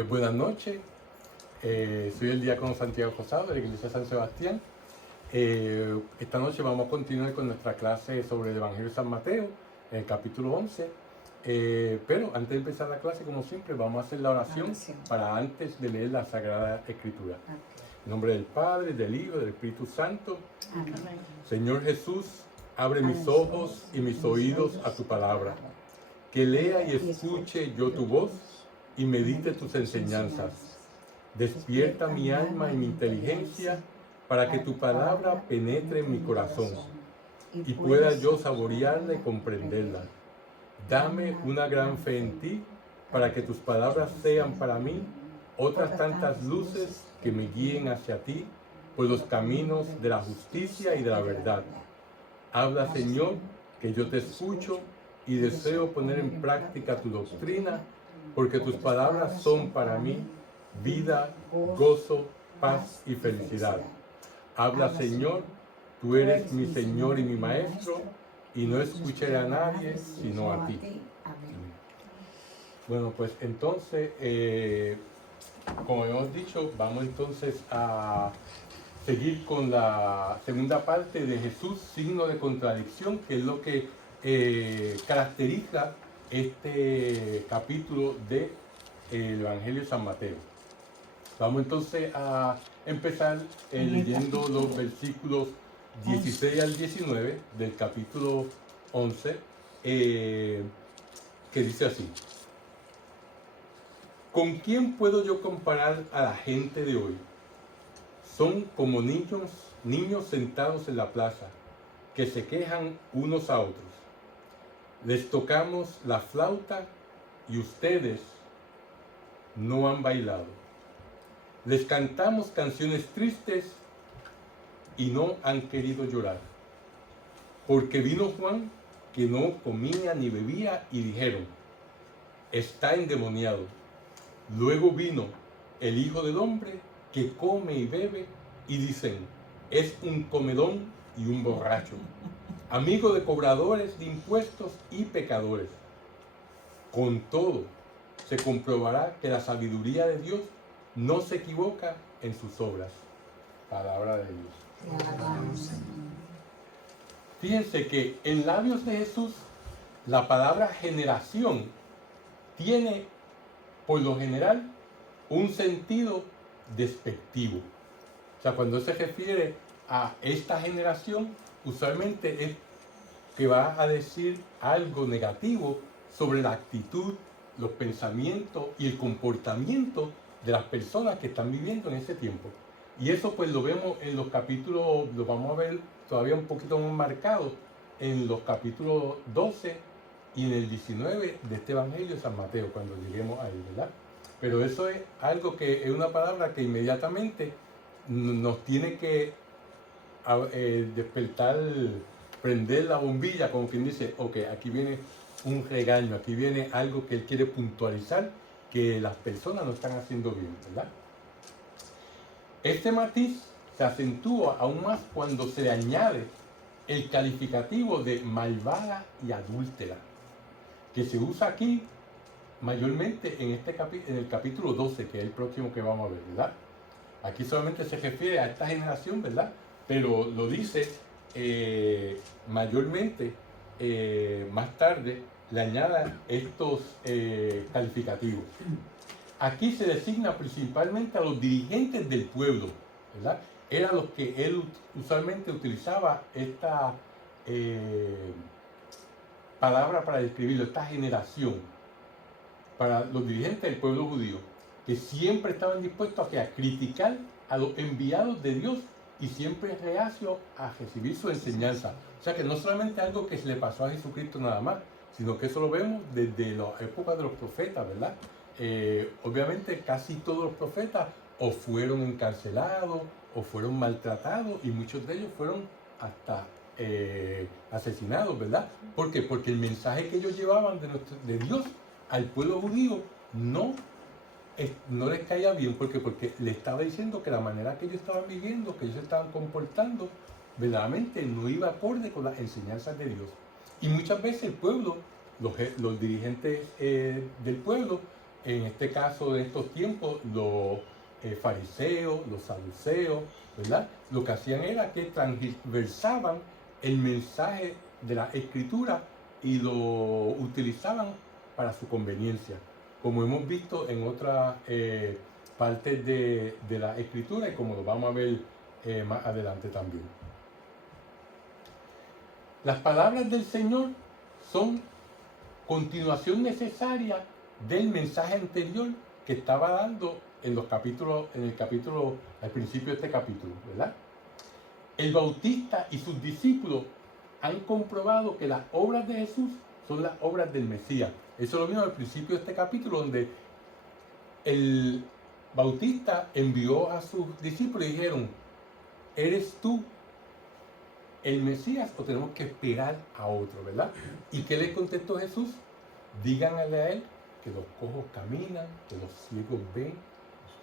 Buenas noches, soy el diácono Santiago Rosado de la Iglesia San Sebastián. Esta noche vamos a continuar con nuestra clase sobre el Evangelio de San Mateo, en el capítulo 11. Pero antes de empezar la clase, como siempre, vamos a hacer la oración para antes de leer la Sagrada Escritura. En nombre del Padre, del Hijo, del Espíritu Santo. Amén. Señor Jesús, abre mis ojos y mis oídos a tu palabra. Que lea y escuche yo tu voz y medite tus enseñanzas. Despierta mi alma y mi inteligencia para que tu palabra penetre en mi corazón y pueda yo saborearla y comprenderla. Dame una gran fe en ti para que tus palabras sean para mí otras tantas luces que me guíen hacia ti por los caminos de la justicia y de la verdad. Habla, Señor, que yo te escucho y deseo poner en práctica tu doctrina, porque tus palabras son para mí vida, gozo, paz y felicidad. Habla, Señor, tú eres mi Señor y mi Maestro, y no escucharé a nadie sino a ti. Bueno, pues entonces, como hemos dicho, vamos entonces a seguir con la segunda parte de Jesús, signo de contradicción, que es lo que caracteriza este capítulo del Evangelio de San Mateo. Vamos entonces a empezar leyendo los versículos 16 al 19 del capítulo 11, que dice así: ¿Con quién puedo yo comparar a la gente de hoy? Son como niños sentados en la plaza, que se quejan unos a otros. Les tocamos la flauta y ustedes no han bailado. Les cantamos canciones tristes y no han querido llorar. Porque vino Juan, que no comía ni bebía, y dijeron: está endemoniado. Luego vino el Hijo del Hombre, que come y bebe, y dicen: es un comedón y un borracho, amigo de cobradores de impuestos y pecadores. Con todo, se comprobará que la sabiduría de Dios no se equivoca en sus obras. Palabra de Dios. Fíjense que en labios de Jesús la palabra generación tiene, por lo general, un sentido despectivo. O sea, cuando se refiere a esta generación, usualmente es que va a decir algo negativo sobre la actitud, los pensamientos y el comportamiento de las personas que están viviendo en ese tiempo. Y eso pues lo vemos en los capítulos, lo vamos a ver todavía un poquito más marcado en los capítulos 12 y en el 19 de este Evangelio de San Mateo, cuando lleguemos ahí, ¿verdad? Pero eso es algo que es una palabra que inmediatamente nos tiene que despertar, prender la bombilla, como quien dice: ok, aquí viene un regaño, aquí viene algo que él quiere puntualizar, que las personas no están haciendo bien, ¿verdad? Este matiz se acentúa aún más cuando se le añade el calificativo de malvada y adúltera, que se usa aquí mayormente en, en el capítulo 12, que es el próximo que vamos a ver, ¿verdad? Aquí solamente se refiere a esta generación, ¿verdad? Pero lo dice mayormente más tarde, le añadan estos calificativos. Aquí se designa principalmente a los dirigentes del pueblo, ¿verdad? Eran los que él usualmente utilizaba esta palabra para describirlo, esta generación, para los dirigentes del pueblo judío, que siempre estaban dispuestos a criticar a los enviados de Dios y siempre reacios a recibir su enseñanza. O sea que no solamente algo que se le pasó a Jesucristo nada más, sino que eso lo vemos desde la época de los profetas, ¿verdad? Obviamente casi todos los profetas o fueron encarcelados o fueron maltratados, y muchos de ellos fueron hasta asesinados, ¿verdad? ¿Por qué? Porque el mensaje que ellos llevaban de Dios al pueblo judío no les caía bien. ¿Por qué? Porque le estaba diciendo que la manera que ellos estaban viviendo, que ellos estaban comportando, verdaderamente no iba acorde con las enseñanzas de Dios. Y muchas veces el pueblo, los dirigentes del pueblo, en este caso de estos tiempos, los fariseos, los saduceos, ¿verdad? Lo que hacían era que transversaban el mensaje de la Escritura y lo utilizaban para su conveniencia, como hemos visto en otras partes de la Escritura y como lo vamos a ver más adelante también. Las palabras del Señor son continuación necesaria del mensaje anterior que estaba dando en los capítulos, al principio de este capítulo, ¿verdad? El Bautista y sus discípulos han comprobado que las obras de Jesús son las obras del Mesías. Eso lo vimos al principio de este capítulo, donde el Bautista envió a sus discípulos y dijeron: ¿eres tú el Mesías o tenemos que esperar a otro, verdad? ¿Y qué le contestó Jesús? Díganle a él que los cojos caminan, que los ciegos ven,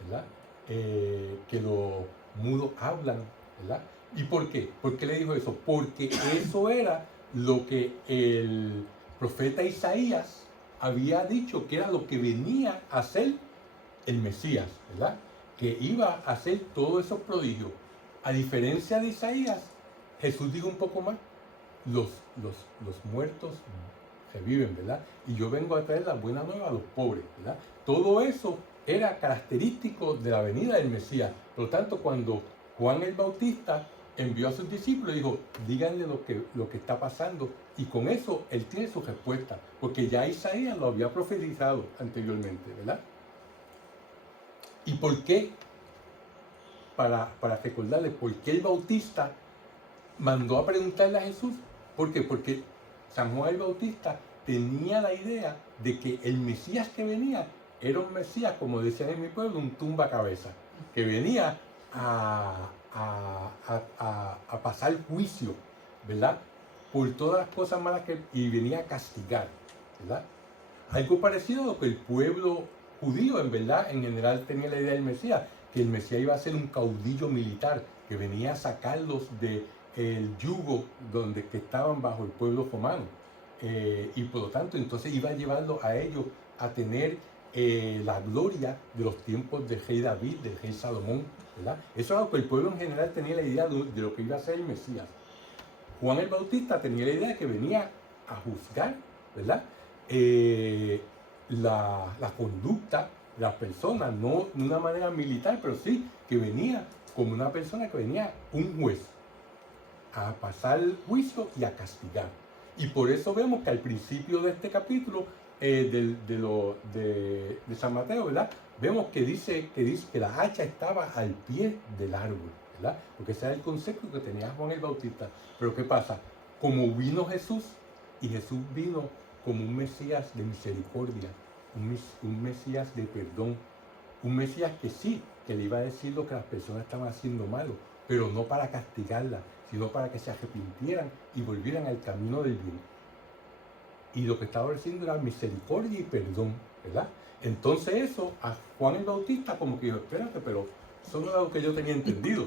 ¿verdad? Que los mudos hablan, ¿verdad? ¿Y por qué? ¿Por qué le dijo eso? Porque eso era lo que el profeta Isaías había dicho, que era lo que venía a hacer el Mesías, ¿verdad? Que iba a hacer todos esos prodigios. A diferencia de Isaías, Jesús dijo un poco más: los muertos reviven, ¿verdad? Y yo vengo a traer la buena nueva a los pobres, ¿verdad? Todo eso era característico de la venida del Mesías. Por lo tanto, cuando Juan el Bautista envió a sus discípulos, dijo: díganle lo que está pasando. Y con eso él tiene su respuesta, porque ya Isaías lo había profetizado anteriormente, ¿verdad? ¿Y por qué? Para recordarles por qué el Bautista mandó a preguntarle a Jesús. ¿Por qué? Porque San Juan el Bautista tenía la idea de que el Mesías que venía era un Mesías, como decían en mi pueblo, un tumba cabeza, que venía a pasar juicio, ¿verdad? Por todas las cosas malas y venía a castigar, ¿verdad? Algo parecido a lo que el pueblo judío, en verdad, en general tenía la idea del Mesías, que el Mesías iba a ser un caudillo militar, que venía a sacarlos del yugo que estaban bajo el pueblo romano. Y por lo tanto, entonces iba a llevarlos a ellos a tener la gloria de los tiempos del rey David, del rey Salomón, ¿verdad? Eso es algo que el pueblo en general tenía la idea de lo que iba a ser el Mesías. Juan el Bautista tenía la idea de que venía a juzgar, ¿verdad? La conducta de las personas, no de una manera militar, pero sí que venía como una persona que venía, un juez, a pasar el juicio y a castigar. Y por eso vemos que al principio de este capítulo de San Mateo, ¿verdad? Vemos que dice que la hacha estaba al pie del árbol, ¿verdad? Porque ese era el concepto que tenía Juan el Bautista. Pero ¿qué pasa? Como vino Jesús, y Jesús vino como un Mesías de misericordia, un Mesías de perdón, un Mesías que sí, que le iba a decir lo que las personas estaban haciendo malo, pero no para castigarlas, sino para que se arrepintieran y volvieran al camino del bien. Y lo que estaba ofreciendo era misericordia y perdón, ¿verdad? Entonces eso a Juan el Bautista como que dijo: espérate, pero eso no era lo que yo tenía entendido.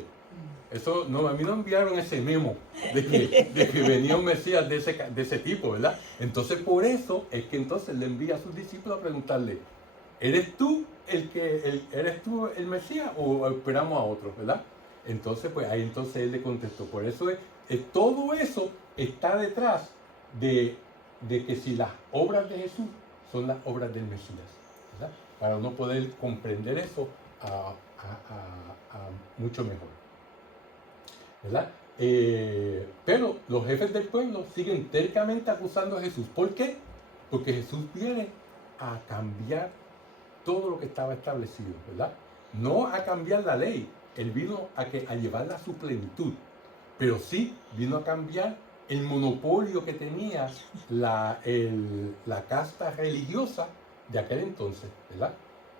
Eso no, a mí no enviaron ese memo de que venía un Mesías de ese tipo, ¿verdad? Entonces por eso es que entonces le envía a sus discípulos a preguntarle: ¿eres tú el Mesías o esperamos a otro, ¿verdad? Entonces pues ahí entonces él le contestó. Por eso todo eso está detrás de que si las obras de Jesús son las obras del Mesías, ¿verdad? Para uno poder comprender eso mucho mejor, ¿verdad? Pero los jefes del pueblo siguen tercamente acusando a Jesús. ¿Por qué? Porque Jesús viene a cambiar todo lo que estaba establecido, ¿verdad? No a cambiar la ley, él vino a llevarla a su plenitud, pero sí vino a cambiar el monopolio que tenía la casta religiosa de aquel entonces, ¿verdad?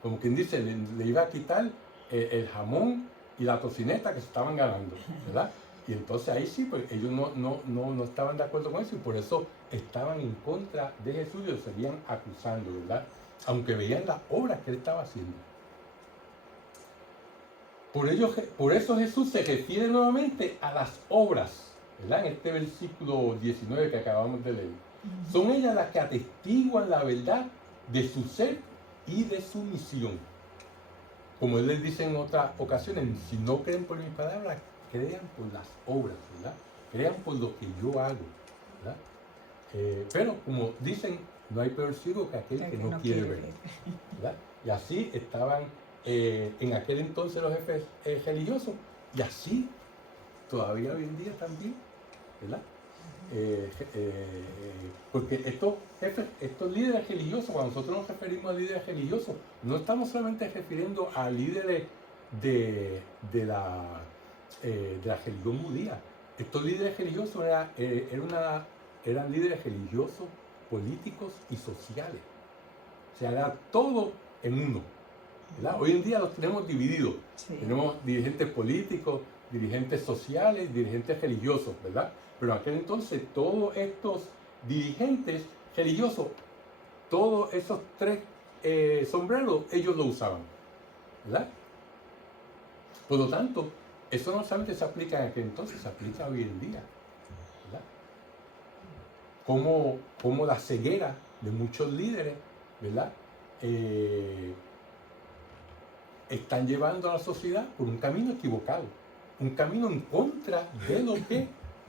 Como quien dice, le iba a quitar el jamón y la tocineta que se estaban ganando, ¿verdad? Y entonces ahí sí, pues ellos no estaban de acuerdo con eso y por eso estaban en contra de Jesús y lo seguían acusando, ¿verdad? Aunque veían las obras que él estaba haciendo. Por eso Jesús se refiere nuevamente a las obras, ¿verdad? En este versículo 19 que acabamos de leer. Son ellas las que atestiguan la verdad de su ser y de su misión. Como él les dice en otras ocasiones, si no creen por mis palabras, crean por las obras, ¿verdad? Crean por lo que yo hago, ¿verdad? Pero como dicen, no hay peor ciego que aquel que no quiere ver, ¿verdad? Y así estaban en aquel entonces los jefes religiosos, y así todavía hoy en día también, ¿verdad? Porque estos líderes religiosos, cuando nosotros nos referimos a líderes religiosos, no estamos solamente refiriendo a líderes de la religión judía. Estos líderes religiosos eran líderes religiosos, políticos y sociales. O sea, era todo en uno, ¿verdad? Hoy en día los tenemos divididos. Sí. Tenemos dirigentes políticos, dirigentes sociales, dirigentes religiosos, ¿verdad? Pero en aquel entonces todos estos dirigentes religiosos, todos esos tres sombreros, ellos lo usaban, ¿verdad? Por lo tanto, eso no solamente se aplica en aquel entonces, se aplica hoy en día, ¿verdad? Como la ceguera de muchos líderes, ¿verdad? Están llevando a la sociedad por un camino equivocado, un camino en contra de lo que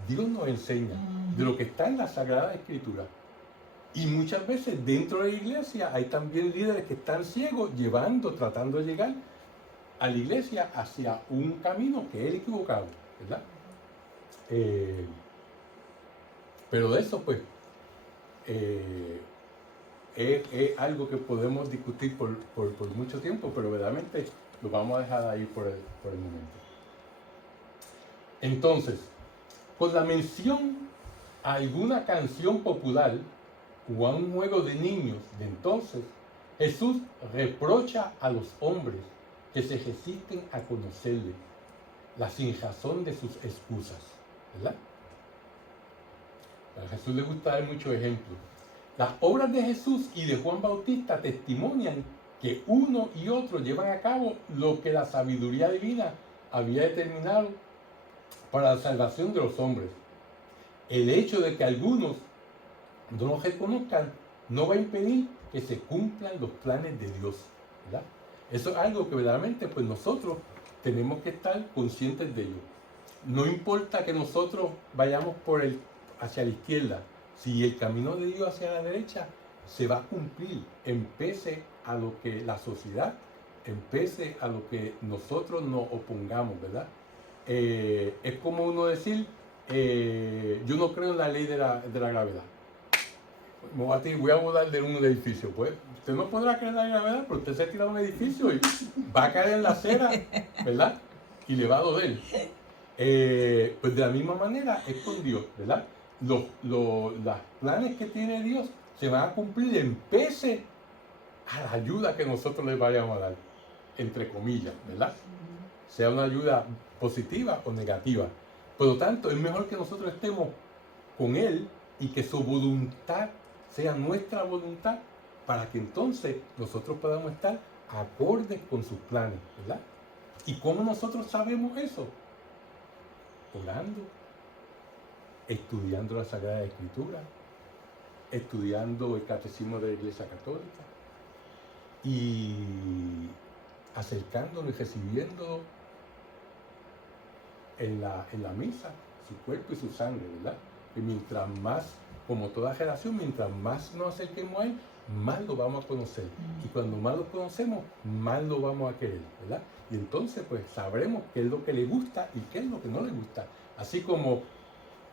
Dios nos enseña, de lo que está en la Sagrada Escritura. Y muchas veces dentro de la iglesia hay también líderes que están ciegos, tratando de llegar a la iglesia hacia un camino que es equivocado, ¿verdad? Pero de eso, pues, es algo que podemos discutir por mucho tiempo, pero verdaderamente lo vamos a dejar ahí por el momento. Entonces, con la mención a alguna canción popular o a un juego de niños de entonces, Jesús reprocha a los hombres que se resisten a conocerle la sinrazón de sus excusas, ¿verdad? A Jesús le gusta dar muchos ejemplos. Las obras de Jesús y de Juan Bautista testimonian que uno y otro llevan a cabo lo que la sabiduría divina había determinado para la salvación de los hombres. El hecho de que algunos no los reconozcan no va a impedir que se cumplan los planes de Dios, ¿verdad? Eso es algo que verdaderamente pues nosotros tenemos que estar conscientes de ello. No importa que nosotros vayamos hacia la izquierda, si el camino de Dios hacia la derecha se va a cumplir, empece a lo que la sociedad, empece a lo que nosotros nos opongamos, ¿verdad? Es como uno decir, yo no creo en la ley de la gravedad. Voy a volar de un edificio. Pues usted no podrá creer en la gravedad, pero usted se tira de un edificio y va a caer en la acera, ¿verdad? Y le va a doler. Pues de la misma manera es con Dios, ¿verdad? Los planes que tiene Dios se van a cumplir en pese a la ayuda que nosotros les vayamos a dar, entre comillas, ¿verdad? Sea una ayuda positiva o negativa. Por lo tanto, es mejor que nosotros estemos con Él y que su voluntad sea nuestra voluntad para que entonces nosotros podamos estar acordes con sus planes, ¿verdad? ¿Y cómo nosotros sabemos eso? Orando, estudiando la Sagrada Escritura, estudiando el Catecismo de la Iglesia Católica y acercándonos y recibiéndolo en la misa, su cuerpo y su sangre, ¿verdad? Y mientras más, como toda generación, mientras más nos acerquemos a Él, más lo vamos a conocer. Y cuando más lo conocemos, más lo vamos a querer, ¿verdad? Y entonces, pues, sabremos qué es lo que le gusta y qué es lo que no le gusta. Así como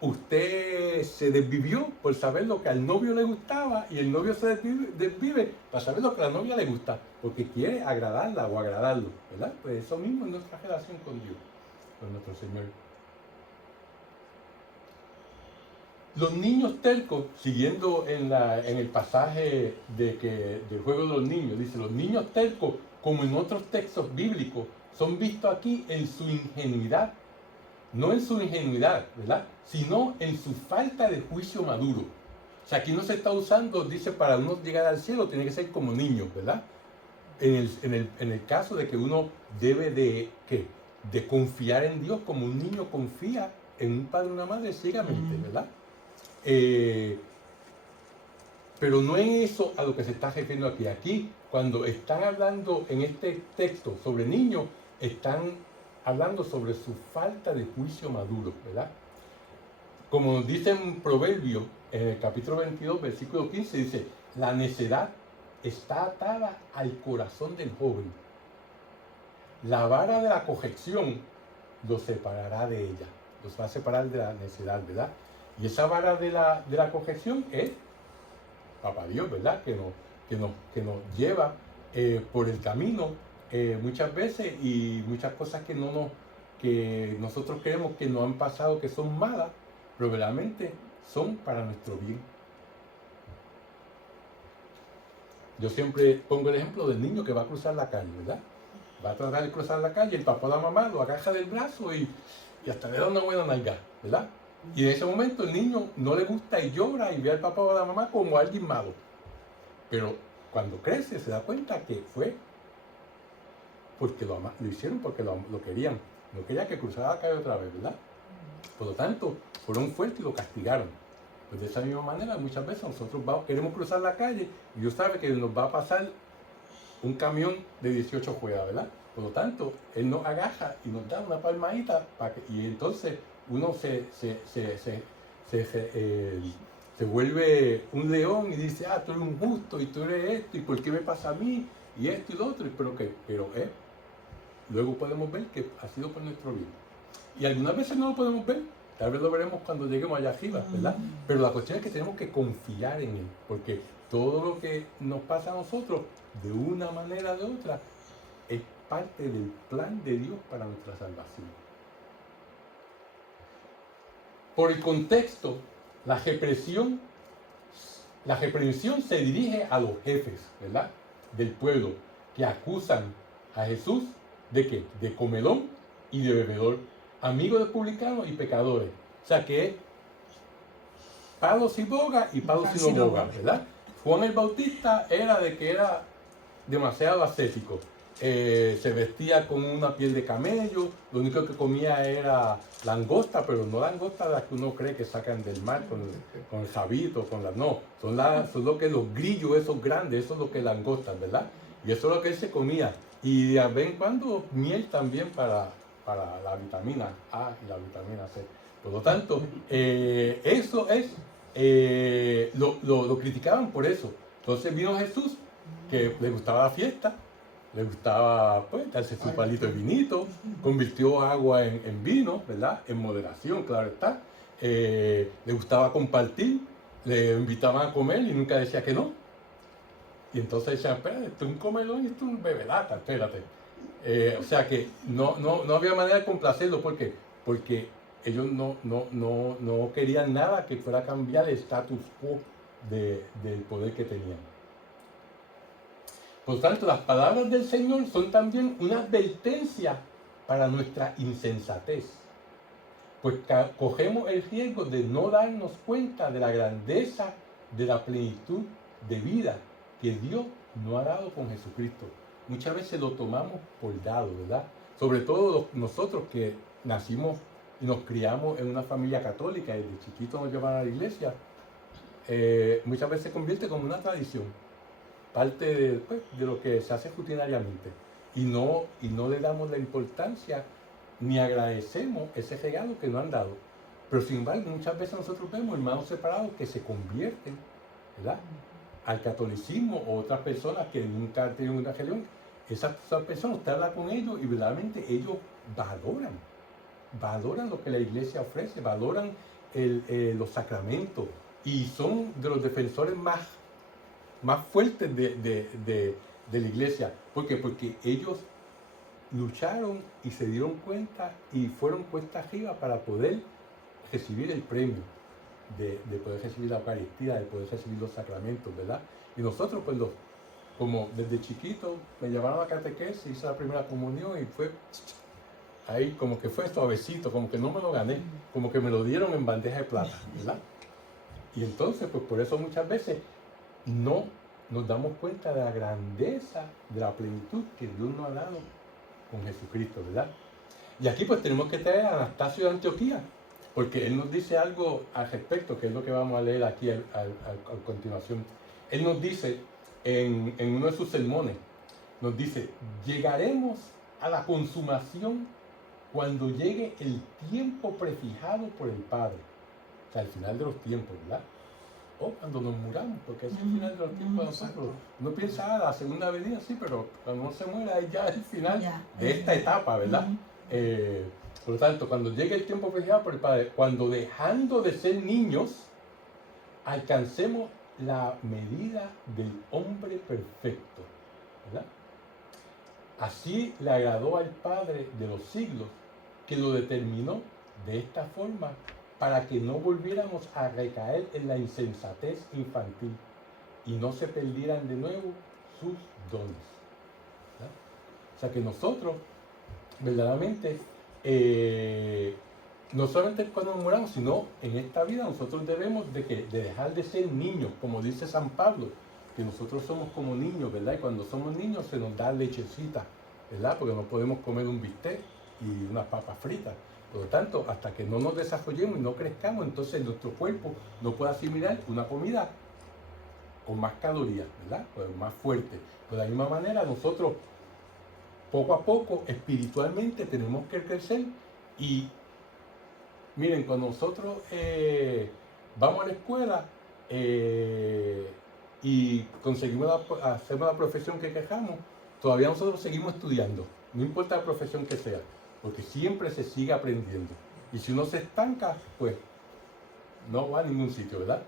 usted se desvivió por saber lo que al novio le gustaba y el novio se desvive para saber lo que a la novia le gusta, porque quiere agradarla o agradarlo, ¿verdad? Pues eso mismo es nuestra relación con Dios, con nuestro Señor. Los niños tercos, siguiendo en el pasaje del juego de los niños, dice, los niños tercos, como en otros textos bíblicos, son vistos aquí en su ingenuidad. No en su ingenuidad, ¿verdad? Sino en su falta de juicio maduro. O sea, aquí no se está usando, dice, para uno llegar al cielo tiene que ser como niños, ¿verdad? En el caso de que uno debe de confiar en Dios como un niño confía en un padre o una madre ciegamente, ¿verdad? Pero no es eso a lo que se está refiriendo aquí. Aquí cuando están hablando en este texto sobre niños, están hablando sobre su falta de juicio maduro, ¿verdad? Como nos dice en Proverbio, en el capítulo 22, versículo 15, dice, la necedad está atada al corazón del joven. La vara de la corrección los separará de ella, los va a separar de la necedad, ¿verdad? Y esa vara de la corrección es Papá Dios, ¿verdad? Que nos lleva por el camino muchas veces, y muchas cosas que nosotros creemos que nos han pasado que son malas, pero verdaderamente son para nuestro bien. Yo siempre pongo el ejemplo del niño que va a cruzar la calle, ¿verdad? Va a tratar de cruzar la calle, el papá o la mamá lo agarra del brazo y hasta le da una buena nalga, ¿verdad? Y en ese momento el niño no le gusta y llora y ve al papá o a la mamá como alguien malo. Pero cuando crece se da cuenta que fue porque lo hicieron porque lo querían. No quería que cruzara la calle otra vez, ¿verdad? Por lo tanto, fueron fuertes y lo castigaron. Pues de esa misma manera, muchas veces nosotros queremos cruzar la calle y Dios sabe que nos va a pasar un camión de 18 juegas, ¿verdad? Por lo tanto, Él nos agaja y nos da una palmadita y entonces uno se vuelve un león y dice, tú eres un justo y tú eres esto y ¿por qué me pasa a mí? Y esto y lo otro, pero luego podemos ver que ha sido por nuestro bien. Y algunas veces no lo podemos ver, tal vez lo veremos cuando lleguemos allá arriba, ¿verdad? Pero la cuestión es que tenemos que confiar en Él, porque todo lo que nos pasa a nosotros, de una manera o de otra, es parte del plan de Dios para nuestra salvación. Por el contexto, la reprensión se dirige a los jefes, ¿verdad?, del pueblo, que acusan a Jesús ¿de qué? De comedón y de bebedor, amigo de publicanos y pecadores. O sea que es palos y boga y palos y no boga, ¿verdad? Juan el Bautista era demasiado ascético. Se vestía con una piel de camello, lo único que comía era langosta, pero no langosta las que uno cree que sacan del mar con el jabito, no, son lo que los grillos esos grandes, eso es lo que es langostas, ¿verdad? Y eso es lo que él se comía. Y de vez en cuando miel también para la vitamina A y la vitamina C. Por lo tanto, eso es, lo criticaban por eso. Entonces vino Jesús, que le gustaba la fiesta, le gustaba pues darse su palito de vinito, convirtió agua en vino, ¿verdad? En moderación, claro está. Le gustaba compartir, le invitaban a comer y nunca decía que no. Y entonces decían, espérate, esto es un comedón y esto es un bebelata, espérate. O sea que no había manera de complacerlo, porque ellos no querían nada que fuera a cambiar el status quo del poder que tenían. Por lo tanto, las palabras del Señor son también una advertencia para nuestra insensatez, pues cogemos el riesgo de no darnos cuenta de la grandeza de la plenitud de vida que Dios nos ha dado con Jesucristo. Muchas veces lo tomamos por dado, ¿verdad? Sobre todo nosotros que nacimos y nos criamos en una familia católica y de chiquitos nos llevan a la iglesia, muchas veces se convierte como una tradición, parte de lo que se hace rutinariamente, y no le damos la importancia ni agradecemos ese regalo que nos han dado. Pero sin embargo, muchas veces nosotros vemos hermanos separados que se convierten, ¿verdad?, al catolicismo, o otras personas que nunca han tenido una religión. Esas personas, usted habla con ellos y verdaderamente ellos valoran lo que la iglesia ofrece, valoran los sacramentos, y son de los defensores más fuertes de la iglesia. ¿Por qué? Porque ellos lucharon y se dieron cuenta y fueron cuesta arriba para poder recibir el premio de poder recibir la Eucaristía, de poder recibir los sacramentos, ¿verdad? Y nosotros, pues, como desde chiquito me llevaron a la catequesis, hice la primera comunión y fue ahí como que fue suavecito, como que no me lo gané, como que me lo dieron en bandeja de plata, ¿verdad? Y entonces, pues por eso muchas veces no nos damos cuenta de la grandeza, de la plenitud que Dios nos ha dado con Jesucristo, ¿verdad? Y aquí pues tenemos que traer a Anastasio de Antioquía, porque él nos dice algo al respecto, que es lo que vamos a leer aquí a continuación. Él nos dice en uno de sus sermones, nos dice, llegaremos a la consumación cuando llegue el tiempo prefijado por el Padre. O sea, el final de los tiempos, ¿verdad? O cuando nos muramos, porque es el final de los tiempos de nosotros. Uno piensa, la segunda venida, sí, pero cuando uno se muera es ya el final de esta etapa, ¿verdad? Por lo tanto, cuando llegue el tiempo prefijado por el Padre, cuando dejando de ser niños, alcancemos la medida del hombre perfecto, ¿verdad? Así le agradó al Padre de los siglos, que lo determinó de esta forma para que no volviéramos a recaer en la insensatez infantil y no se perdieran de nuevo sus dones, ¿verdad? O sea que nosotros, verdaderamente, no solamente cuando nos muramos, sino en esta vida nosotros debemos de dejar de ser niños, como dice San Pablo, que nosotros somos como niños, ¿verdad? Y cuando somos niños se nos da lechecita, ¿verdad? Porque no podemos comer un bistec y unas papas fritas. Por lo tanto, hasta que no nos desarrollemos y no crezcamos, entonces nuestro cuerpo no puede asimilar una comida con más calorías, ¿verdad? Pues más fuerte. De la misma manera, nosotros poco a poco, espiritualmente, tenemos que crecer. Y miren, cuando nosotros vamos a la escuela y conseguimos hacer la profesión que quejamos, todavía nosotros seguimos estudiando, no importa la profesión que sea, porque siempre se sigue aprendiendo. Y si uno se estanca, pues no va a ningún sitio, ¿verdad?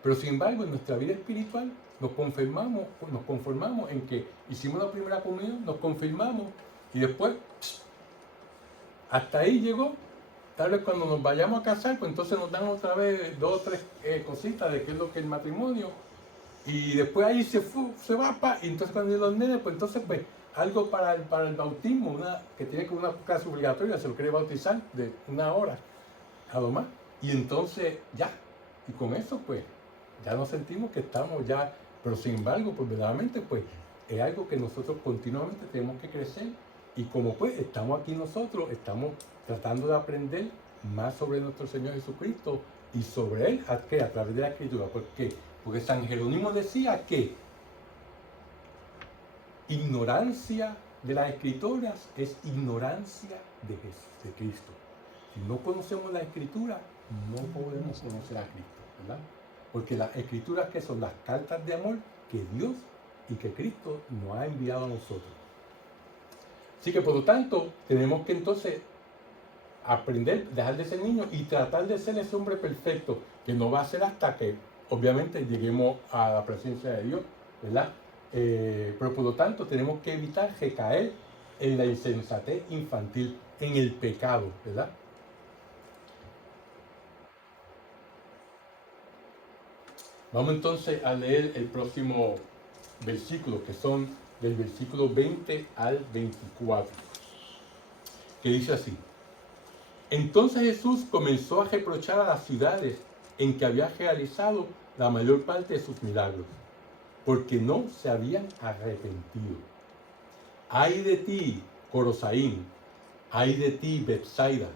Pero sin embargo, en nuestra vida espiritual nos conformamos en que hicimos la primera comunión, nos confirmamos y después hasta ahí llegó. Tal vez cuando nos vayamos a casar, pues entonces nos dan otra vez 2 o 3 cositas de qué es lo que es el matrimonio. Y después ahí se va, y entonces cuando vienen los nenes, pues entonces pues algo para el bautismo, que tiene que una clase obligatoria, se lo quiere bautizar de 1 hora a lo más. Y entonces ya, y con eso pues ya nos sentimos que estamos ya, pero sin embargo, pues verdaderamente pues es algo que nosotros continuamente tenemos que crecer. Y como pues estamos aquí nosotros, estamos tratando de aprender más sobre nuestro Señor Jesucristo y sobre Él a través de la Escritura. ¿Por qué? Porque San Jerónimo decía que ignorancia de las Escrituras es ignorancia de Cristo. Si no conocemos la Escritura, no podemos conocer a Cristo, ¿verdad? Porque las Escrituras, que son las cartas de amor que Dios y que Cristo nos ha enviado a nosotros. Así que por lo tanto, tenemos que entonces aprender, dejar de ser niños y tratar de ser ese hombre perfecto, que no va a ser hasta que obviamente lleguemos a la presencia de Dios, ¿verdad? Pero por lo tanto tenemos que evitar recaer en la insensatez infantil, en el pecado, ¿verdad? Vamos entonces a leer el próximo versículo, que son del versículo 20 al 24, que dice así: Entonces Jesús comenzó a reprochar a las ciudades en que había realizado la mayor parte de sus milagros, porque no se habían arrepentido. ¡Ay de ti, Corosaín! ¡Ay de ti, Betsaida!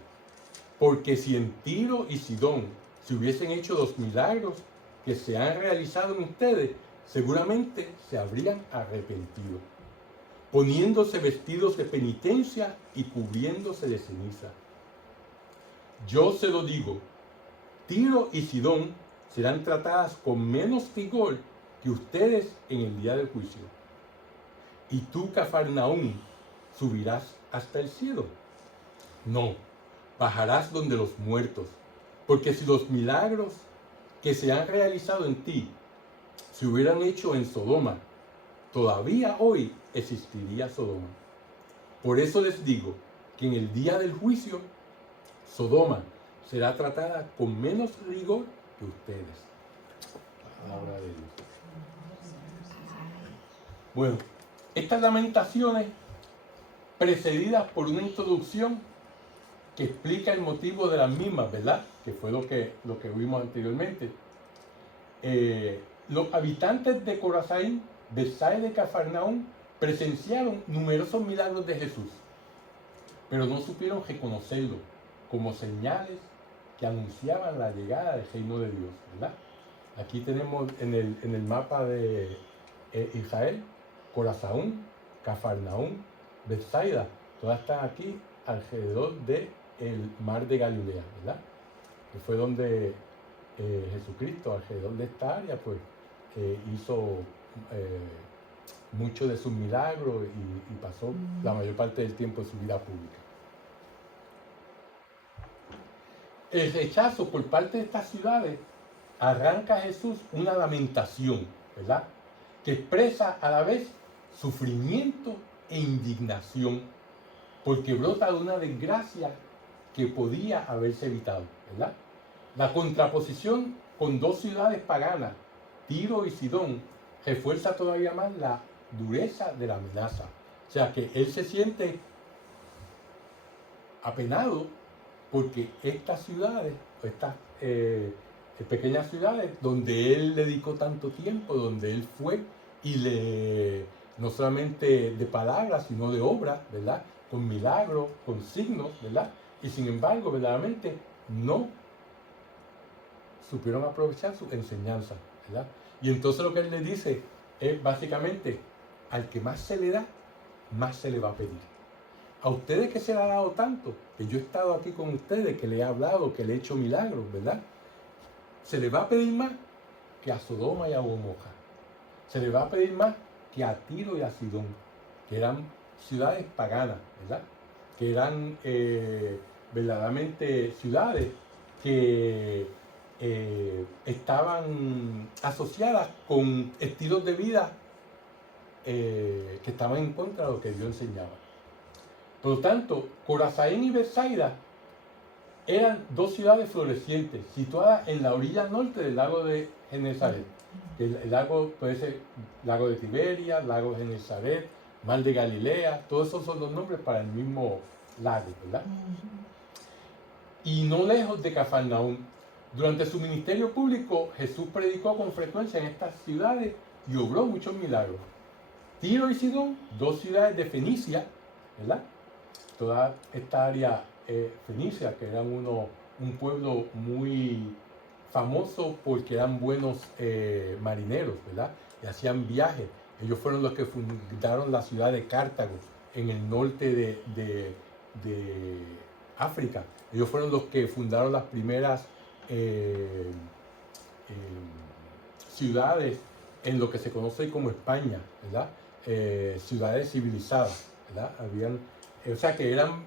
Porque si en Tiro y Sidón se hubiesen hecho los milagros que se han realizado en ustedes, seguramente se habrían arrepentido, poniéndose vestidos de penitencia y cubriéndose de ceniza. Yo se lo digo, Tiro y Sidón serán tratadas con menos rigor que ustedes en el día del juicio. ¿Y tú, Cafarnaúm, subirás hasta el cielo? No, bajarás donde los muertos, porque si los milagros que se han realizado en ti se hubieran hecho en Sodoma, todavía hoy existiría Sodoma. Por eso les digo que en el día del juicio, Sodoma será tratada con menos rigor que ustedes. Palabra de Dios. Bueno, estas lamentaciones precedidas por una introducción que explica el motivo de las mismas, ¿verdad? Que fue lo que vimos anteriormente. Los habitantes de Corazaín, Betsaida y Cafarnaúm presenciaron numerosos milagros de Jesús, pero no supieron reconocerlo como señales que anunciaban la llegada del reino de Dios, ¿verdad? Aquí tenemos en el mapa de Israel, Corazón, Cafarnaúm, Betsaida, todas están aquí alrededor del mar de Galilea, ¿verdad? Que fue donde Jesucristo, alrededor de esta área, pues hizo muchos de sus milagros y pasó la mayor parte del tiempo de su vida pública. El rechazo por parte de estas ciudades arranca a Jesús una lamentación, ¿verdad? Que expresa a la vez sufrimiento e indignación, porque brota de una desgracia que podía haberse evitado, ¿verdad? La contraposición con dos ciudades paganas, Tiro y Sidón, refuerza todavía más la dureza de la amenaza. O sea que él se siente apenado porque estas ciudades, estas pequeñas ciudades donde él dedicó tanto tiempo, donde él fue y no solamente de palabras, sino de obras, ¿verdad? Con milagros, con signos, ¿verdad? Y sin embargo, verdaderamente no supieron aprovechar su enseñanza, ¿verdad? Y entonces lo que él le dice es básicamente, al que más se le da, más se le va a pedir. A ustedes que se le ha dado tanto, que yo he estado aquí con ustedes, que le he hablado, que le he hecho milagros, ¿verdad? Se le va a pedir más que a Sodoma y a Gomorra. Se le va a pedir más que a Tiro y a Sidón, que eran ciudades paganas, ¿verdad? Que eran verdaderamente ciudades que estaban asociadas con estilos de vida que estaban en contra de lo que Dios enseñaba. Por lo tanto, Corazón y Betsaida eran dos ciudades florecientes, situadas en la orilla norte del lago de Genesaret. El lago puede ser lago de Tiberias, lago de Genesaret, mar de Galilea, todos esos son los nombres para el mismo lago, ¿verdad? Y no lejos de Cafarnaúm. Durante su ministerio público, Jesús predicó con frecuencia en estas ciudades y obró muchos milagros. Tiro y Sidón, dos ciudades de Fenicia, ¿verdad? Toda esta área fenicia, que eran un pueblo muy famoso porque eran buenos marineros, ¿verdad? Y hacían viajes. Ellos fueron los que fundaron la ciudad de Cartago, en el norte de África. Ellos fueron los que fundaron las primeras ciudades en lo que se conoce como España, ¿verdad? Ciudades civilizadas, ¿verdad? O sea que eran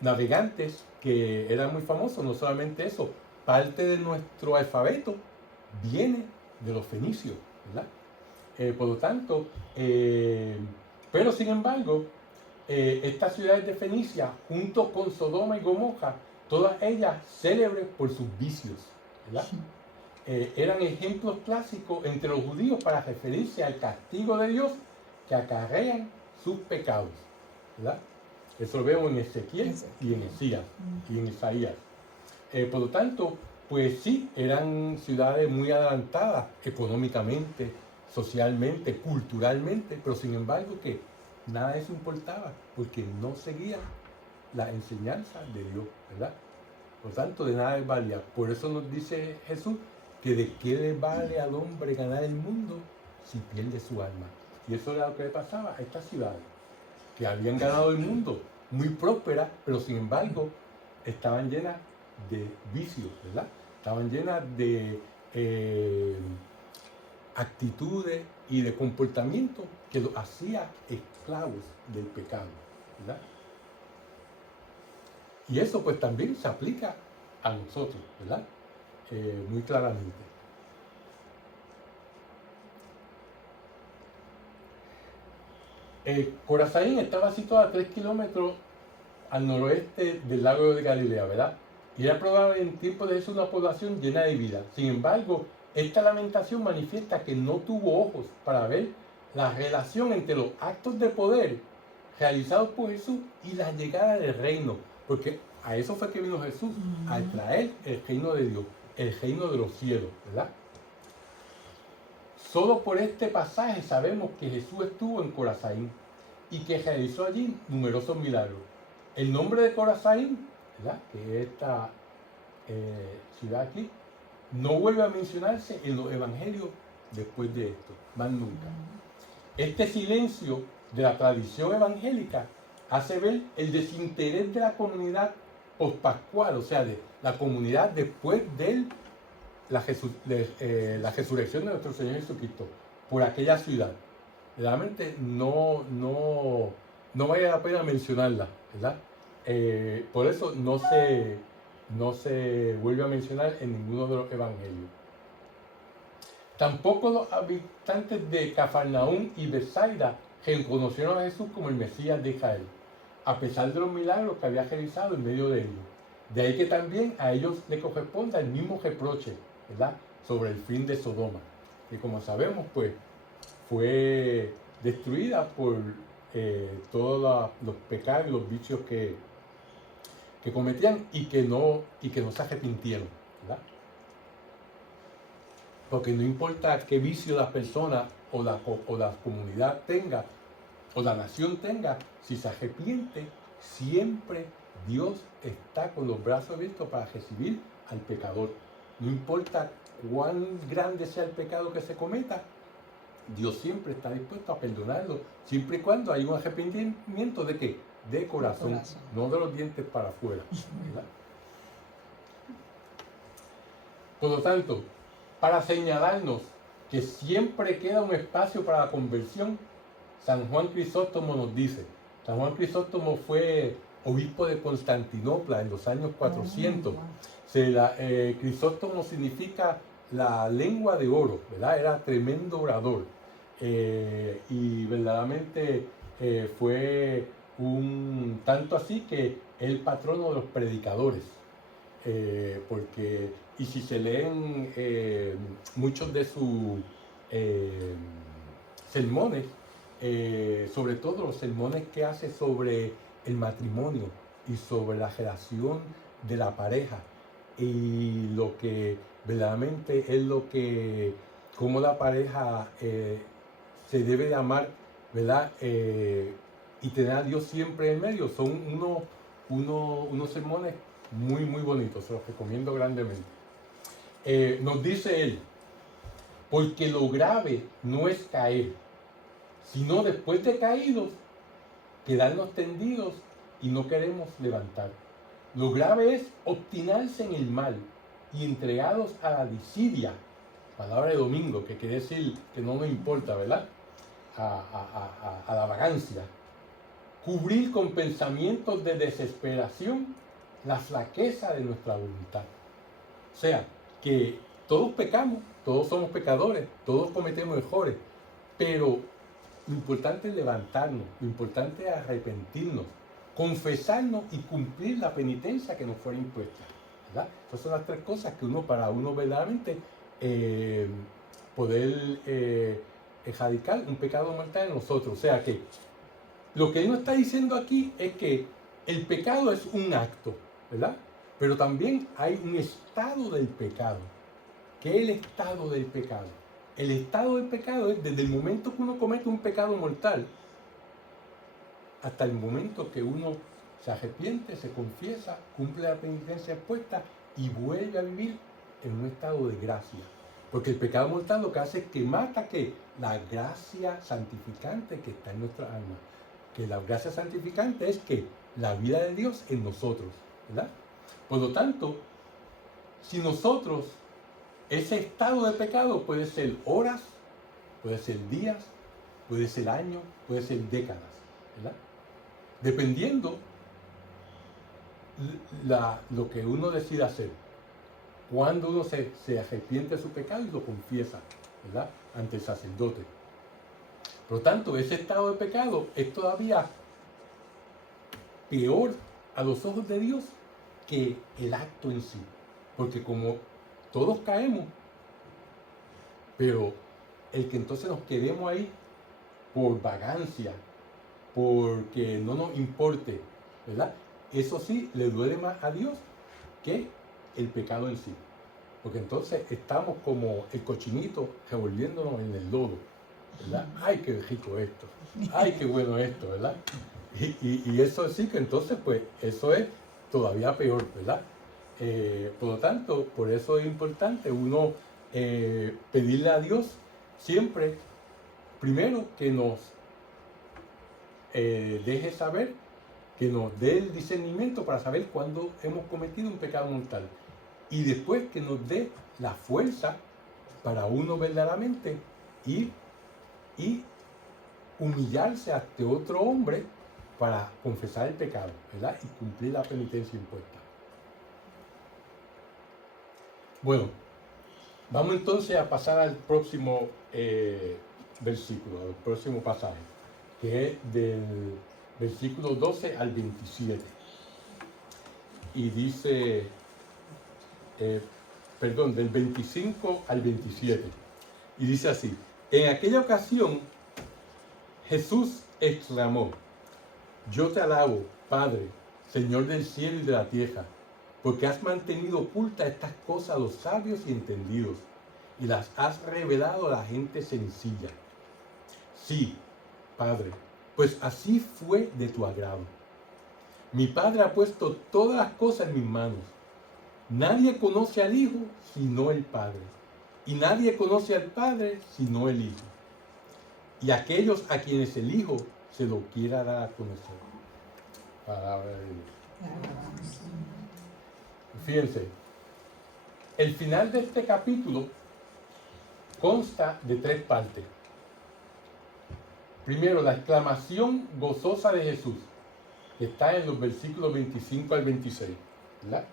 navegantes que eran muy famosos. No solamente eso, parte de nuestro alfabeto viene de los fenicios, ¿verdad? Por lo tanto, pero sin embargo, estas ciudades de Fenicia, junto con Sodoma y Gomorra, todas ellas célebres por sus vicios, ¿verdad? Eran ejemplos clásicos entre los judíos para referirse al castigo de Dios que acarrean sus pecados, ¿verdad? Eso lo vemos en Ezequiel y en Esías y en Isaías. Por lo tanto, pues sí, eran ciudades muy adelantadas económicamente, socialmente, culturalmente, pero sin embargo que nada de eso importaba, porque no seguían la enseñanza de Dios, ¿verdad? Por lo tanto, de nada les valía. Por eso nos dice Jesús que de qué le vale al hombre ganar el mundo si pierde su alma. Y eso era lo que le pasaba a estas ciudades, que habían ganado el mundo, muy prósperas, pero sin embargo estaban llenas de vicios, ¿verdad? Estaban llenas de actitudes y de comportamientos que los hacía esclavos del pecado, ¿verdad? Y eso pues también se aplica a nosotros, ¿verdad? Muy claramente. Corazón estaba situado a 3 kilómetros al noroeste del lago de Galilea, ¿verdad? Y era probable en tiempos de Jesús una población llena de vida. Sin embargo, esta lamentación manifiesta que no tuvo ojos para ver la relación entre los actos de poder realizados por Jesús y la llegada del reino. Porque a eso fue que vino Jesús, a traer el reino de Dios, el reino de los cielos, ¿verdad? Solo por este pasaje sabemos que Jesús estuvo en Corazón y que realizó allí numerosos milagros. El nombre de Corazón, ¿verdad?, que es esta ciudad aquí, no vuelve a mencionarse en los evangelios después de esto. más nunca. Este silencio de la tradición evangélica hace ver el desinterés de la comunidad pospascual, o sea, de la comunidad después de la resurrección de nuestro Señor Jesucristo, por aquella ciudad. Realmente no vale la pena mencionarla, ¿verdad? Por eso no se vuelve a mencionar en ninguno de los evangelios. Tampoco los habitantes de Cafarnaúm y Betsaida reconocieron a Jesús como el Mesías de Israel, a pesar de los milagros que había realizado en medio de ellos. De ahí que también a ellos les corresponda el mismo reproche, ¿verdad?, sobre el fin de Sodoma, que como sabemos, pues, fue destruida por todos los pecados y los vicios que cometían y que no se arrepintieron, ¿verdad? Porque no importa qué vicio la persona o la comunidad tenga, o la nación tenga, si se arrepiente, siempre Dios está con los brazos abiertos para recibir al pecador. No importa cuán grande sea el pecado que se cometa, Dios siempre está dispuesto a perdonarlo, siempre y cuando hay un arrepentimiento de ¿qué? De corazón, no de los dientes para afuera, ¿verdad? Por lo tanto, para señalarnos que siempre queda un espacio para la conversión, San Juan Crisóstomo nos dice, San Juan Crisóstomo fue obispo de Constantinopla en los años 400. Crisóstomo significa la lengua de oro, ¿verdad? Era tremendo orador. Y verdaderamente fue un tanto así que el patrono de los predicadores. Y si se leen muchos de sus sermones, sobre todo los sermones que hace sobre el matrimonio y sobre la relación de la pareja, y lo que verdaderamente es cómo la pareja se debe de amar, ¿verdad? Y tener a Dios siempre en medio. Son unos sermones muy, muy bonitos, se los recomiendo grandemente. Nos dice él, porque lo grave no es caer, sino después de caídos, quedarnos tendidos y no queremos levantar. Lo grave es obstinarse en el mal y entregados a la desidia, palabra de domingo, que quiere decir que no nos importa, ¿verdad? A la vagancia. Cubrir con pensamientos de desesperación la flaqueza de nuestra voluntad. O sea, que todos pecamos, todos somos pecadores, todos cometemos errores, pero lo importante es levantarnos, lo importante es arrepentirnos, confesarnos y cumplir la penitencia que nos fuera impuesta, ¿verdad? Esas son las tres cosas que para uno verdaderamente poder erradicar un pecado mortal en nosotros. O sea que lo que él nos está diciendo aquí es que el pecado es un acto, ¿verdad? Pero también hay un estado del pecado. ¿Qué es el estado del pecado? El estado del pecado es desde el momento que uno comete un pecado mortal hasta el momento que uno se arrepiente, se confiesa, cumple la penitencia expuesta y vuelve a vivir en un estado de gracia. Porque el pecado mortal lo que hace es que mata la gracia santificante que está en nuestra alma. Que la gracia santificante es que la vida de Dios en nosotros, ¿verdad? Por lo tanto, si nosotros, ese estado de pecado puede ser horas, puede ser días, puede ser años, puede ser décadas, ¿verdad? Dependiendo lo que uno decida hacer. Cuando uno se arrepiente de su pecado y lo confiesa, ¿verdad?, ante el sacerdote. Por lo tanto, ese estado de pecado es todavía peor a los ojos de Dios que el acto en sí. Porque como todos caemos, pero el que entonces nos quedemos ahí por vagancia, porque no nos importe, ¿verdad? Eso sí le duele más a Dios que el pecado en sí. Porque entonces estamos como el cochinito revolviéndonos en el lodo, ¿verdad? ¡Ay, qué rico esto! ¡Ay, qué bueno esto!, ¿verdad? Y eso sí que entonces, pues, eso es todavía peor, ¿verdad? Por lo tanto, por eso es importante uno pedirle a Dios siempre primero que nos deje saber, que nos dé el discernimiento para saber cuándo hemos cometido un pecado mortal. Y después que nos dé la fuerza para uno verdaderamente ir y humillarse ante otro hombre para confesar el pecado, ¿verdad? Y cumplir la penitencia impuesta. Bueno, vamos entonces a pasar al próximo versículo, al próximo pasaje, que es del versículo 12 al 27. Y dice, del 25 al 27. Y dice así: en aquella ocasión Jesús exclamó: yo te alabo, Padre, Señor del cielo y de la tierra, porque has mantenido ocultas estas cosas a los sabios y entendidos, y las has revelado a la gente sencilla. Sí, Padre, pues así fue de tu agrado. Mi Padre ha puesto todas las cosas en mis manos. Nadie conoce al Hijo sino el Padre, y nadie conoce al Padre sino el Hijo, y aquellos a quienes el Hijo se lo quiera dar a conocer. Palabra de Dios. Fíjense, el final de este capítulo consta de 3 partes. Primero, la exclamación gozosa de Jesús, que está en los versículos 25 al 26, ¿verdad?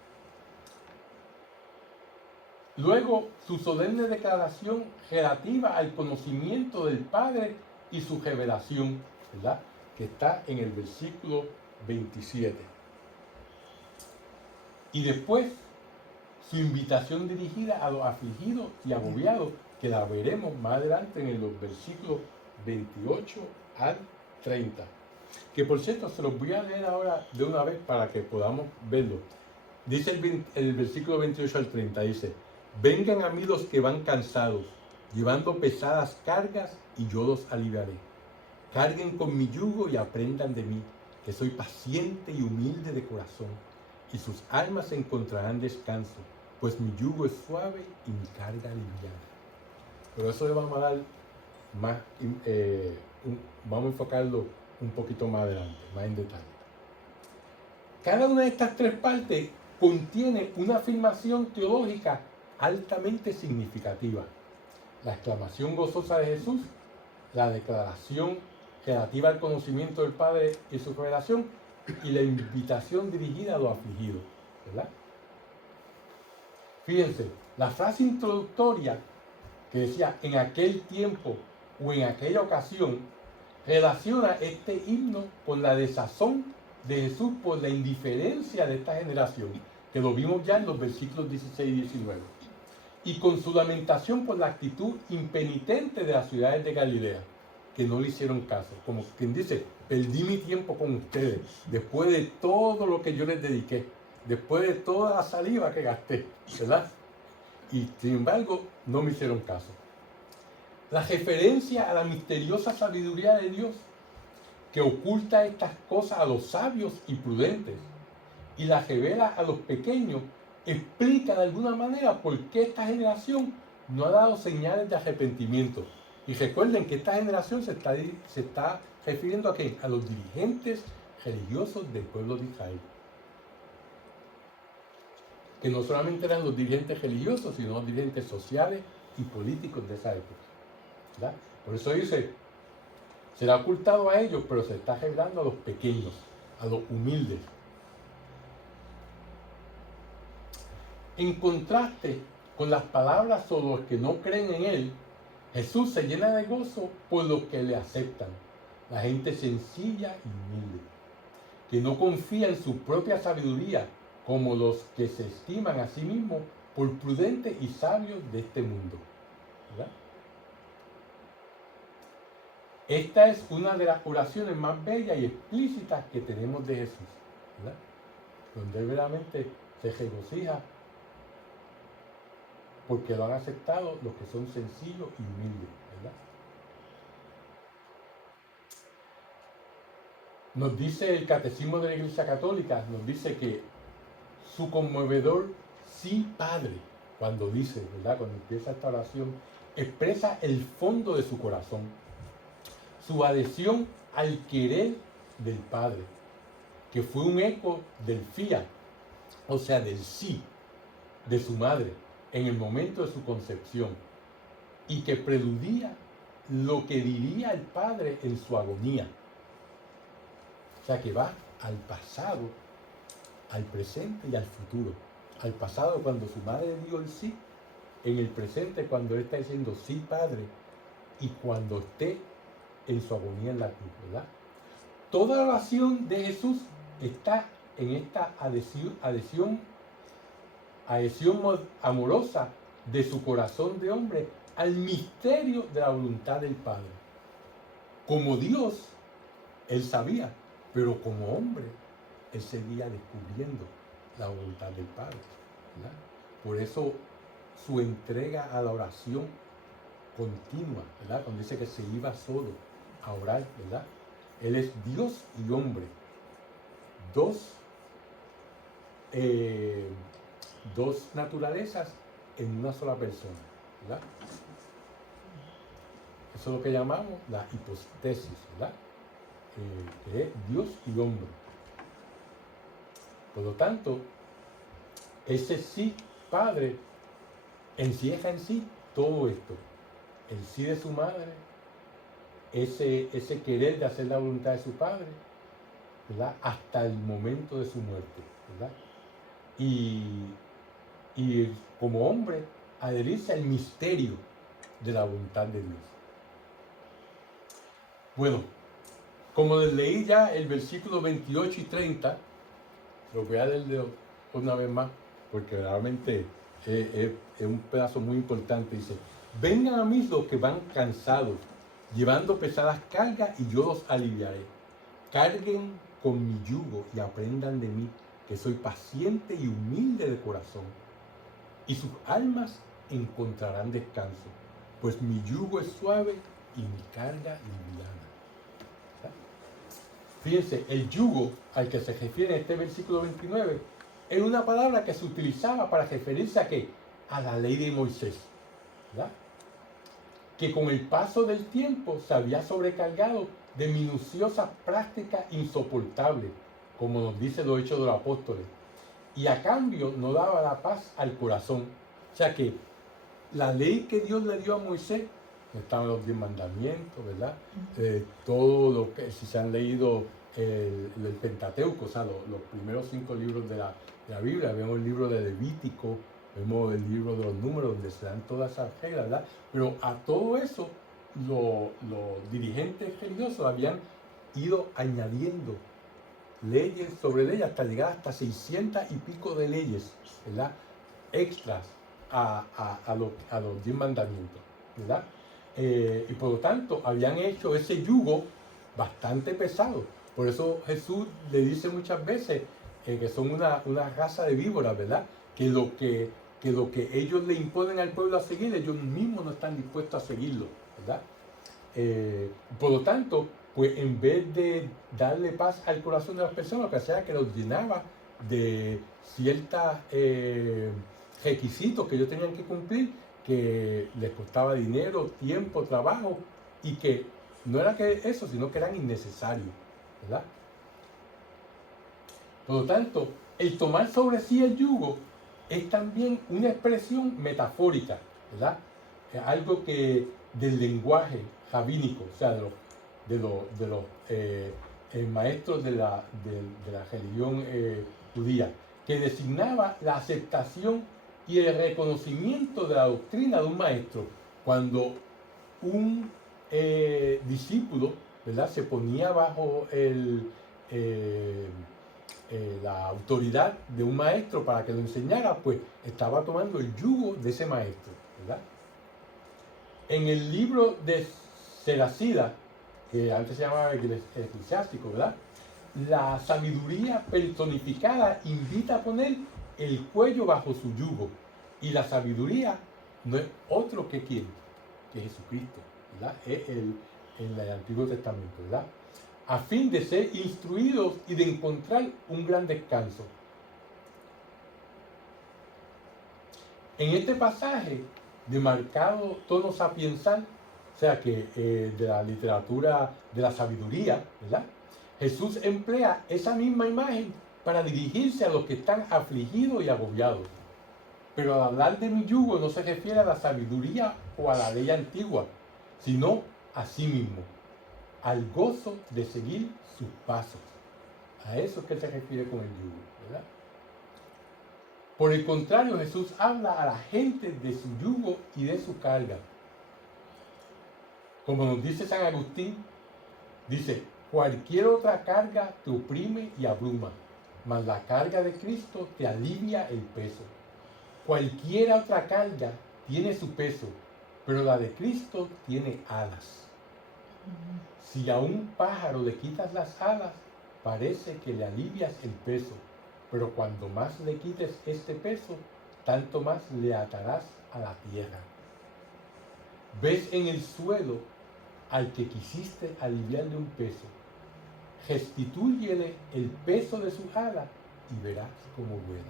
Luego, su solemne declaración relativa al conocimiento del Padre y su revelación, ¿verdad?, que está en el versículo 27. Y después, su invitación dirigida a los afligidos y agobiados, que la veremos más adelante en los versículos 28 al 30. Que por cierto, se los voy a leer ahora de una vez para que podamos verlo. Dice el versículo 28 al 30, dice: vengan a mí los que van cansados, llevando pesadas cargas, y yo los aliviaré. Carguen con mi yugo y aprendan de mí, que soy paciente y humilde de corazón, y sus almas encontrarán descanso, pues mi yugo es suave y mi carga liviana. Pero eso le vamos a dar más, vamos a enfocarlo un poquito más adelante, más en detalle. Cada una de estas 3 partes contiene una afirmación teológica altamente significativa. La exclamación gozosa de Jesús, la declaración relativa al conocimiento del Padre y su revelación, y la invitación dirigida a los afligidos, ¿verdad? Fíjense, la frase introductoria que decía en aquel tiempo o en aquella ocasión relaciona este himno con la desazón de Jesús por la indiferencia de esta generación, que lo vimos ya en los versículos 16 y 19, y con su lamentación por la actitud impenitente de las ciudades de Galilea, que no le hicieron caso. Como quien dice, perdí mi tiempo con ustedes, después de todo lo que yo les dediqué, después de toda la saliva que gasté, ¿verdad? Y sin embargo, no me hicieron caso. La referencia a la misteriosa sabiduría de Dios, que oculta estas cosas a los sabios y prudentes, y las revela a los pequeños, explica de alguna manera por qué esta generación no ha dado señales de arrepentimiento. Y recuerden que esta generación se está refiriendo ¿a qué? A los dirigentes religiosos del pueblo de Israel. Que no solamente eran los dirigentes religiosos, sino los dirigentes sociales y políticos de esa época, ¿verdad? Por eso dice, será ocultado a ellos, pero se está revelando a los pequeños, a los humildes. En contraste con las palabras sobre los que no creen en Él, Jesús se llena de gozo por los que le aceptan, la gente sencilla y humilde, que no confía en su propia sabiduría, como los que se estiman a sí mismos por prudentes y sabios de este mundo, ¿verdad? Esta es una de las oraciones más bellas y explícitas que tenemos de Jesús, ¿verdad? Donde Él verdaderamente se regocija porque lo han aceptado los que son sencillos y humildes, ¿verdad? Nos dice el Catecismo de la Iglesia Católica, nos dice que su conmovedor sí, Padre, cuando dice, ¿verdad?, cuando empieza esta oración, expresa el fondo de su corazón, su adhesión al querer del Padre, que fue un eco del fiat, o sea, del sí, de su madre, en el momento de su concepción, y que preludía lo que diría el Padre en su agonía. O sea, que va al pasado, al presente y al futuro. Al pasado cuando su madre dio el sí, en el presente cuando él está diciendo sí, Padre, y cuando esté en su agonía en la cruz, ¿verdad? Toda la oración de Jesús está en esta adhesión amorosa de su corazón de hombre al misterio de la voluntad del Padre. Como Dios, él sabía, pero como hombre, él seguía descubriendo la voluntad del Padre, ¿verdad? Por eso su entrega a la oración continua, ¿verdad? Cuando dice que se iba solo a orar, ¿verdad? Él es Dios y hombre, dos naturalezas en una sola persona, ¿verdad? Eso es lo que llamamos la hipostasis, ¿verdad? Que es Dios y hombre. Por lo tanto, ese sí, Padre, encierra en sí todo esto. El sí de su madre, ese querer de hacer la voluntad de su Padre, ¿verdad? Hasta el momento de su muerte, ¿verdad? Y como hombre, adherirse al misterio de la voluntad de Dios. Bueno, como les leí ya el versículo 28 y 30, lo voy a leer una vez más, porque realmente es un pedazo muy importante. Dice: vengan a mí los que van cansados, llevando pesadas cargas, y yo los aliviaré. Carguen con mi yugo y aprendan de mí, que soy paciente y humilde de corazón, y sus almas encontrarán descanso, pues mi yugo es suave y mi carga liviana. Fíjense, el yugo al que se refiere en este versículo 29 es una palabra que se utilizaba para referirse a ¿qué? A la ley de Moisés, ¿verdad? Que con el paso del tiempo se había sobrecargado de minuciosas prácticas insoportables, como nos dice los Hechos de los Apóstoles, y a cambio no daba la paz al corazón. O sea que la ley que Dios le dio a Moisés, estaban los 10 mandamientos, ¿verdad? Todo lo que, si se han leído el Pentateuco, o sea, los primeros 5 libros de la Biblia, vemos el libro de Levítico, vemos el libro de los Números, donde se dan todas esas reglas, ¿verdad? Pero a todo eso, los dirigentes religiosos habían ido añadiendo leyes sobre leyes hasta llegar hasta 600 y pico de leyes, ¿verdad? Extras a los 10 mandamientos, ¿verdad? Y por lo tanto habían hecho ese yugo bastante pesado. Por eso Jesús le dice muchas veces que son una raza de víboras, ¿verdad? Que lo que ellos le imponen al pueblo a seguir, ellos mismos no están dispuestos a seguirlo, ¿verdad? Por lo tanto, pues en vez de darle paz al corazón de las personas, lo que hacía era que los llenaba de ciertos requisitos que ellos tenían que cumplir, que les costaba dinero, tiempo, trabajo, y que no era que eso, sino que eran innecesarios, ¿verdad? Por lo tanto, el tomar sobre sí el yugo es también una expresión metafórica, ¿verdad? Es algo que del lenguaje rabínico, o sea, de los maestros de la religión judía, que designaba la aceptación y el reconocimiento de la doctrina de un maestro. Cuando un discípulo, ¿verdad?, se ponía bajo la autoridad de un maestro para que lo enseñara, pues estaba tomando el yugo de ese maestro, ¿verdad? En el libro de Seracida, que antes se llamaba Eclesiástico, ¿verdad?, la sabiduría personificada invita a poner el cuello bajo su yugo, y la sabiduría no es otro que quién, que Jesucristo, ¿verdad? Es en el Antiguo Testamento, ¿verdad? A fin de ser instruidos y de encontrar un gran descanso. En este pasaje de marcado tono sapiensal, o sea que de la literatura de la sabiduría, ¿verdad? Jesús emplea esa misma imagen para dirigirse a los que están afligidos y agobiados. Pero al hablar de mi yugo no se refiere a la sabiduría o a la ley antigua, sino a sí mismo, al gozo de seguir sus pasos. A eso es que se refiere con el yugo, ¿verdad? Por el contrario, Jesús habla a la gente de su yugo y de su carga. Como nos dice San Agustín, dice, cualquier otra carga te oprime y abruma, mas la carga de Cristo te alivia el peso. Cualquier otra carga tiene su peso, pero la de Cristo tiene alas. Si a un pájaro le quitas las alas, parece que le alivias el peso, pero cuando más le quites este peso, tanto más le atarás a la tierra. Ves en el suelo al que quisiste aliviarle un peso. Restitúyele el peso de su ala y verás cómo vuela.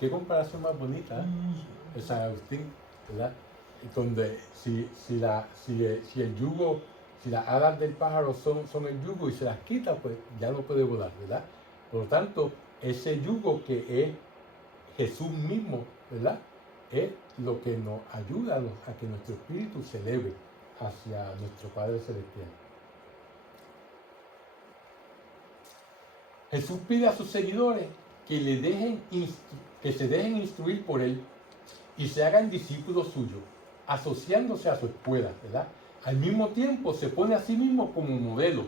Qué comparación más bonita, ¿eh? El San Agustín, ¿verdad? Donde si el yugo, si las alas del pájaro son el yugo y se las quita, pues ya no puede volar, ¿verdad? Por lo tanto, ese yugo que es Jesús mismo, ¿verdad? Es lo que nos ayuda a que nuestro espíritu se eleve hacia nuestro Padre Celestial. Jesús pide a sus seguidores que se dejen instruir por Él y se hagan discípulos suyos, asociándose a su escuela, ¿verdad? Al mismo tiempo se pone a sí mismo como modelo,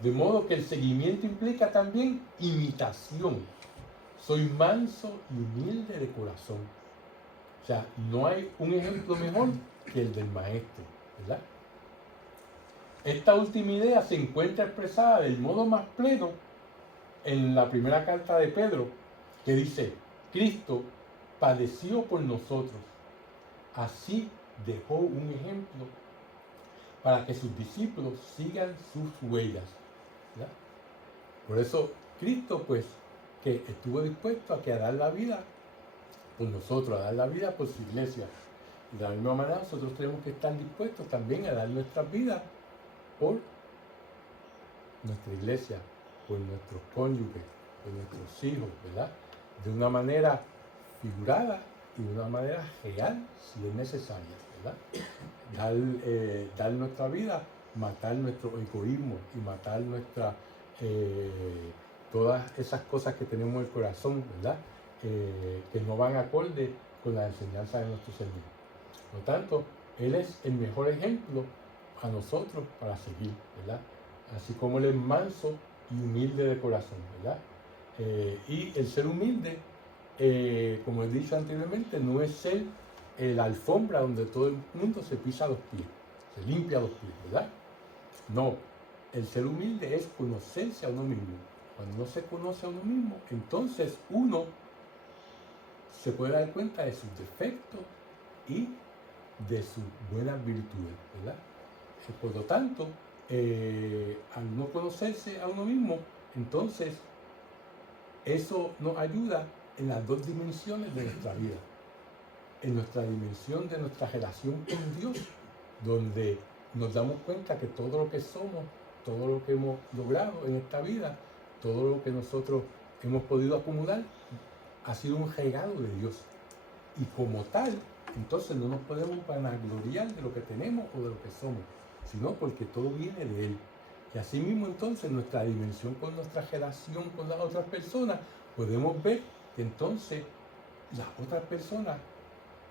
de modo que el seguimiento implica también imitación. Soy manso y humilde de corazón. O sea, no hay un ejemplo mejor que el del maestro, ¿verdad? Esta última idea se encuentra expresada del modo más pleno en la primera carta de Pedro, que dice, Cristo padeció por nosotros, así dejó un ejemplo para que sus discípulos sigan sus huellas, ¿verdad? Por eso Cristo, pues, que estuvo dispuesto a dar la vida por nosotros, a dar la vida por su iglesia. Y de la misma manera nosotros tenemos que estar dispuestos también a dar nuestras vidas por nuestra iglesia, por nuestros cónyuges, por nuestros hijos, ¿verdad? De una manera figurada y de una manera real, si es necesaria, ¿verdad? Dar nuestra vida, matar nuestro egoísmo y matar todas esas cosas que tenemos en el corazón, ¿verdad? Que no van acorde con la enseñanza de nuestro Señor. Por lo tanto, Él es el mejor ejemplo a nosotros para seguir, ¿verdad? Así como Él es manso y humilde de corazón, ¿verdad? Y el ser humilde, como he dicho anteriormente, no es ser la alfombra donde todo el mundo se pisa los pies, se limpia los pies, ¿verdad? No, el ser humilde es conocerse a uno mismo. Cuando uno se conoce a uno mismo, entonces uno se puede dar cuenta de sus defectos y de sus buenas virtudes, ¿verdad? Por lo tanto, al no conocerse a uno mismo, entonces eso nos ayuda en las dos dimensiones de nuestra vida. En nuestra dimensión de nuestra relación con Dios, donde nos damos cuenta que todo lo que somos, todo lo que hemos logrado en esta vida, todo lo que nosotros hemos podido acumular, ha sido un regalo de Dios. Y como tal, entonces no nos podemos vanagloriar de lo que tenemos o de lo que somos, sino porque todo viene de Él. Y así mismo entonces nuestra dimensión con nuestra relación con las otras personas, podemos ver que entonces las otras personas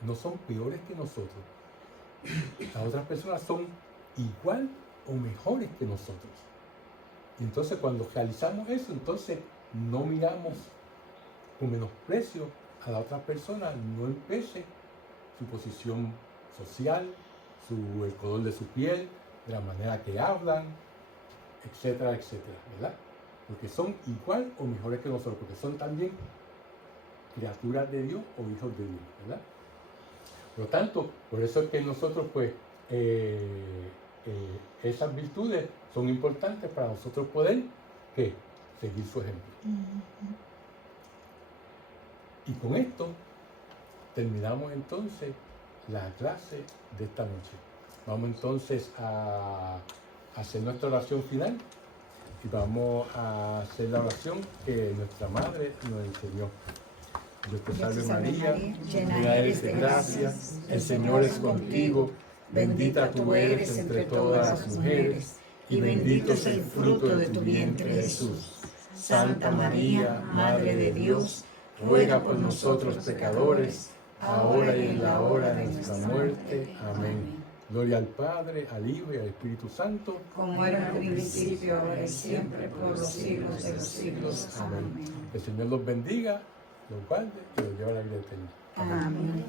no son peores que nosotros. Las otras personas son igual o mejores que nosotros. Y entonces cuando realizamos eso, entonces no miramos con menosprecio a la otra persona, no empece su posición social, el color de su piel, de la manera que hablan, etcétera, etcétera, ¿verdad? Porque son igual o mejores que nosotros, porque son también criaturas de Dios o hijos de Dios, ¿verdad? Por lo tanto, por eso es que nosotros, pues, esas virtudes son importantes para nosotros poder, ¿qué? Seguir su ejemplo. Y con esto terminamos entonces la clase de esta noche. Vamos entonces a hacer nuestra oración final y vamos a hacer la oración que nuestra Madre nos enseñó. Dios te salve María, llena eres de gracia, el Señor es contigo, bendita tú eres entre todas las mujeres, y bendito es el fruto de tu vientre Jesús. Santa María, Madre de Dios, ruega por nosotros pecadores, ahora y en la hora de nuestra muerte. Amén. Gloria al Padre, al Hijo y al Espíritu Santo, como era en el principio, ahora y siempre, por los siglos de los siglos. Amén. El Señor los bendiga, los guarde y los lleve a la vida eterna. Amén.